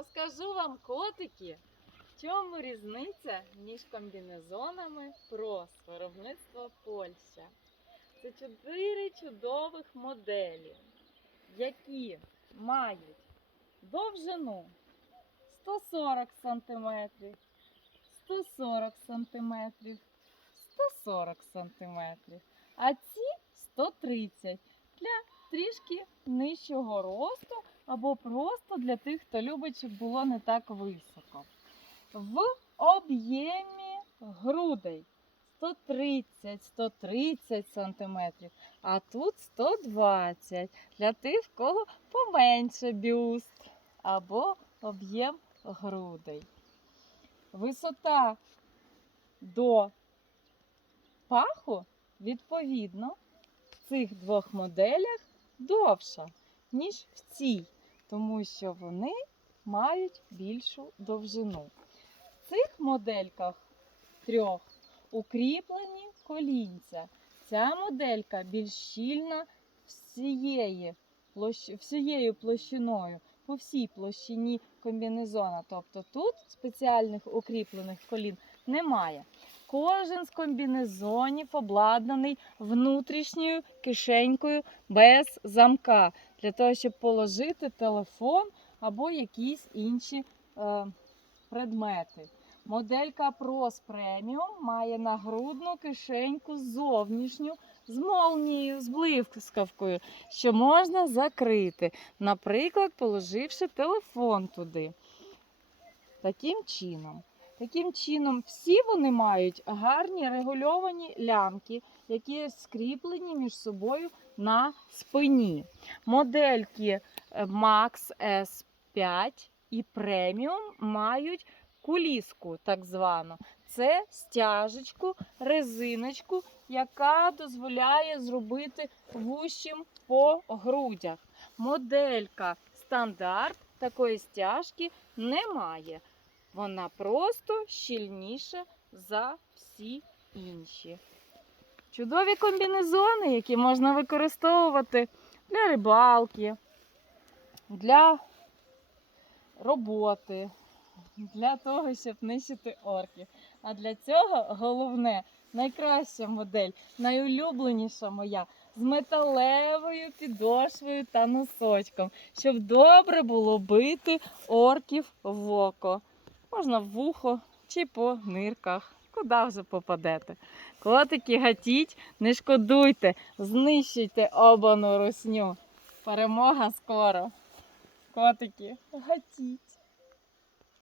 Розкажу вам, котики, в чому різниця між комбінезонами прос виробництва Польща. Це чотири чудових моделі, які мають довжину 140 см, 140 см, 140 см, а ці 130 для трішки нижчого росту або просто для тих, хто любить, щоб було не так високо. В об'ємі грудей 130-130 см, а тут 120 для тих, в кого поменше бюст або об'єм грудей. Висота до паху, відповідно, в цих двох моделях довша, ніж в цій, тому що вони мають більшу довжину. В цих модельках трьох укріплені колінця. Ця моделька більш щільна всієї, площ... всією площиною, по всій площині комбінезона. Тобто тут спеціальних укріплених колін немає. Кожен з комбінезонів обладнаний внутрішньою кишенькою без замка, для того, щоб положити телефон або якісь інші е, предмети. Моделька Pros Premium має нагрудну кишеньку зовнішню з молнією, з блискавкою, що можна закрити, наприклад, положивши телефон туди. Таким чином. Таким чином, всі вони мають гарні регульовані лямки, які скріплені між собою на спині. Модельки е, Max S5 і Premium мають куліску, так звану. Це стяжечку, резиночку, яка дозволяє зробити вущим по грудях. Моделька стандарт такої стяжки не має. Вона просто щільніша за всі інші. Чудові комбінезони, які можна використовувати для рибалки, для роботи, для того, щоб нищити орків. А для цього головне, найкраща модель, найулюбленіша моя з металевою підошвою та носочком, щоб добре було бити орків в око. Можна в вухо чи по нирках. Куди вже попадете? Котики, гатіть, не шкодуйте, знищуйте обану русню. Перемога скоро. Котики, гатіть.